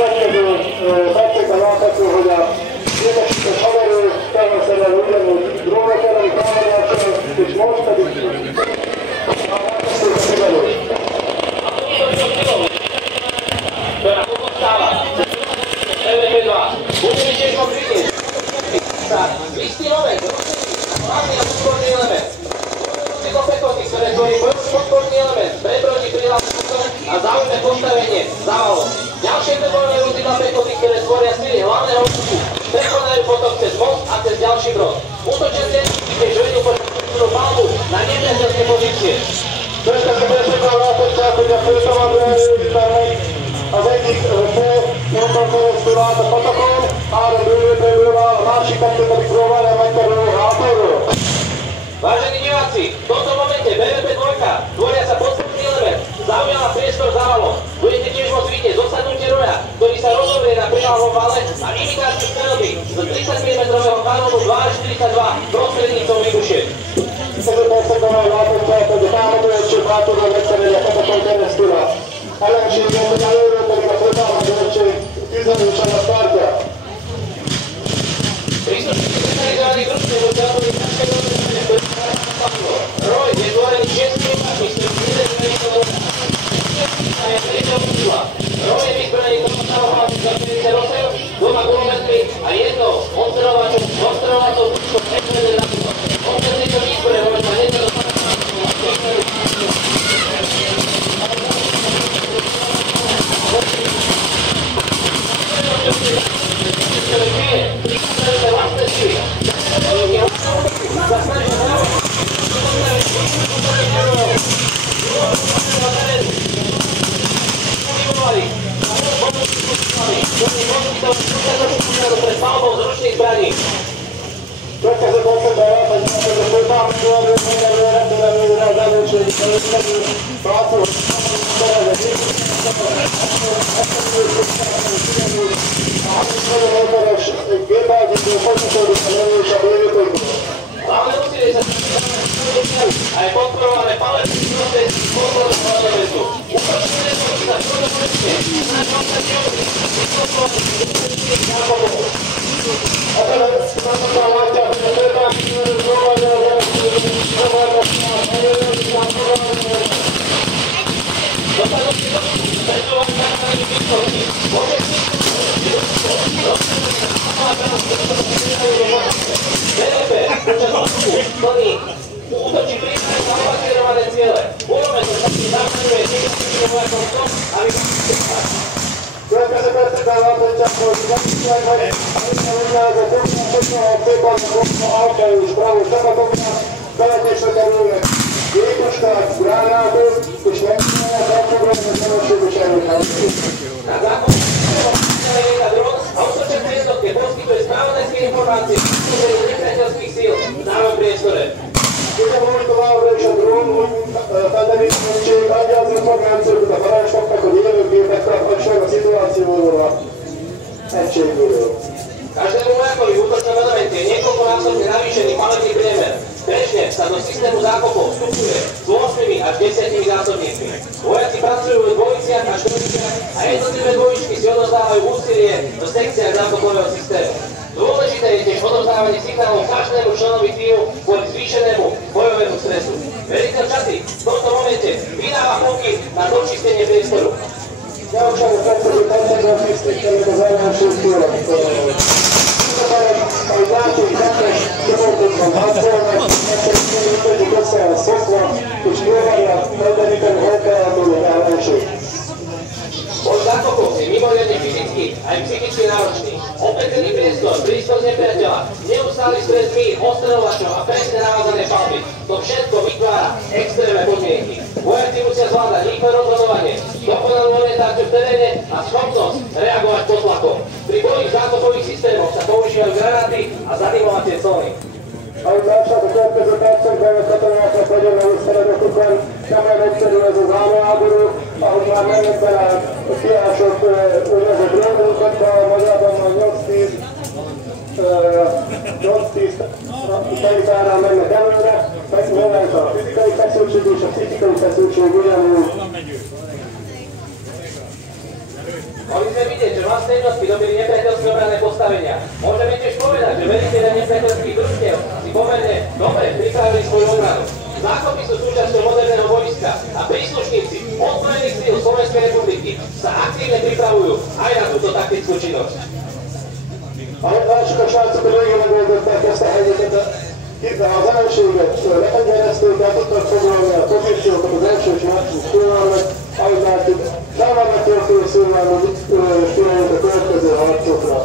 Megszépen látható, hogy a érdekes haverő természetesen ugyanúgy drónok elleni támadással, és most pedig a látható a figyelő. Istý moment, hlavný a podporný element. Opätovný, ktoré tvorí podporný element, prebrodí prihľadnúcom a zaujme postavenie závalom. Ďalšie preborné rúty na pechoty, ktoré tvoria síly hlavného útoku, prekonajú potom cez most a cez ďalší brod. Útočenci keď vejdú počas prvnú palbu na nepriateľské pozície. Dneska sa presvedčal nápočták, hogy a főszavadról az egyik úton keresztül állt a patakon, 3 bővőből áll, a másik kettő pedig próbálja megkerülni hátulról. Vážení diváci, v tomto momente BVP-2, tvoriaca podporný element, zaujala priestor závalom. Budete tiež môcť vidieť dosadnutie roja, ktorý sa rozobrie na priľahlom vale a imitáciu strelby z 35-metrového kanónu 2,42 prostredníctvom výbušiek. Között percekben láthatják, hogy a támadóegység hátulról megszereli a patakon keresztül a ellenséget, hogy előről pedig a főtámadóegység tüzelősen azt tartja. Specializovaný družstv bol celkový Roj je tvorený 6 prípadmi, z ktorých jeden zraniteľov a je tričov údla. Roj je vyzbraný tohoto za 58, 2 gulometmi a jednou odstreľovačou puškou FPD na puškou. Občasný to výzbroj Roj má jedného pred palbou z ručných zbraní. Következő percekben láthatják, hogy a főtámadóról mindenről rendőrelőre az előségi előszegő bátor, nagyon méteres gépágyító folytatódik a levősebb lőtökből. Hlavné úsilie sa aj podporované palety prostredníctvom podporu parlamentu. Ukončené sú sa čodopočne, na čom sa a teraz napríklad látják, hogy a főtámadóról próbálja az előségi próbálgatni a helyőrös támadóról. Dosadnutie predstavovať zásadní výsledky. BVP počas útoku plní útočí prísne na opakierované ciele. Gulometom sa tým zabraňuje technickým vojakom v tom, aby Következő percekben láthatják, hogy megszívják meg, hogy a többnyilván szépen a alkályos brávó csapatoknak bevetésre kerülnek gépuskák, gránátok, és megszívják a programot nemességes előtt. Na základe a dron a útočenské jednotke poskytuje spravodajské informácie o pôsobení nepriateľských síl v danom priestore. Ugye most továbbra is a drón fedezékenység adja az információkat a parancsnoknak, hogy élőgépek kapnak sor a szituációról a egységből. Každému vojakovi v útočnom elemente je niekoľkonásobne navýšený paletný priemer. Bežne sa do systému zákopov vstupuje s 8 až 10 zásobníkmi. Vojaci pracujú v dvojiciach až trojiciach a jednotlivé dvojičky si odovzdávajú úsilie do sekciách zákopového systému. Dôležité je tiež odovzdávanie signálov každému členovi tímu kvôli zvýšenému bojovému stresu. Veliteľ čaty v tomto momente vydáva pokyn na dočistenie priestoru. Ďalšou predsedu percekben tisztítkenik az ellenség tőlem. Ahogy látjuk, kettes csoportokban harcolnak, mindegyik össze van szokva, és próbálják megderíteni, hol kell a ellenség. Boj zákopov je mimoriadne fyzicky aj psychicky náročný. Obmedzený priestor, blízkosť nepriateľa, neustály stres mín, ostreľovačov a presne navázané palby. To všetko vytvára extrémne podmienky. Vojaci musia zvládať rýchle rozhodovanie, dokonalú orientáciu v teréne a schopnosť reagovať pod tlakom. Pri boji v zákopových systémoch sa používajú granáty a zadimovacie clony. Ahogy lássák, a következő percekben a katonáknak nagyon nehéz feladatokon, nem olyan egyszerű ez az álmháború, ahogy már mennek bele a kiásott úgynevezett drónokat, magában már 8-10 telitárnál mennek előre, megjelent a fizikai feszültség és a pszichikai feszültség ugyanúgy. A Mohli sme vidieť, že vlastné jednotky dobili nepriateľské obranné postavenia. Môžeme tiež povedať, že velitelia nepriateľských družstiev si pomerne dobre pripravili svoju obranu. Zákopy sú súčasťou moderného vojska a príslušníci ozbrojených síl Slovenskej republiky sa aktívne pripravujú aj na túto taktickú činnosť. Ale másik a srácok, hogy régen megoldották ezt a helyzetet, itt az ellenséget leegyezték, el tudtak foglalni a pozíciókat az első és második főállnak, ahogy látjuk, számára készülnek a következő harcokra.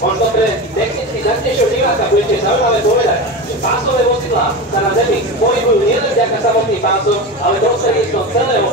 Možno pre technicky taktejšieho diváka budete zaujímavé povedať, že pásové vozidlá sa na zemi pohybujú nielen vďaka samotným pásom, ale prostredníctvom celého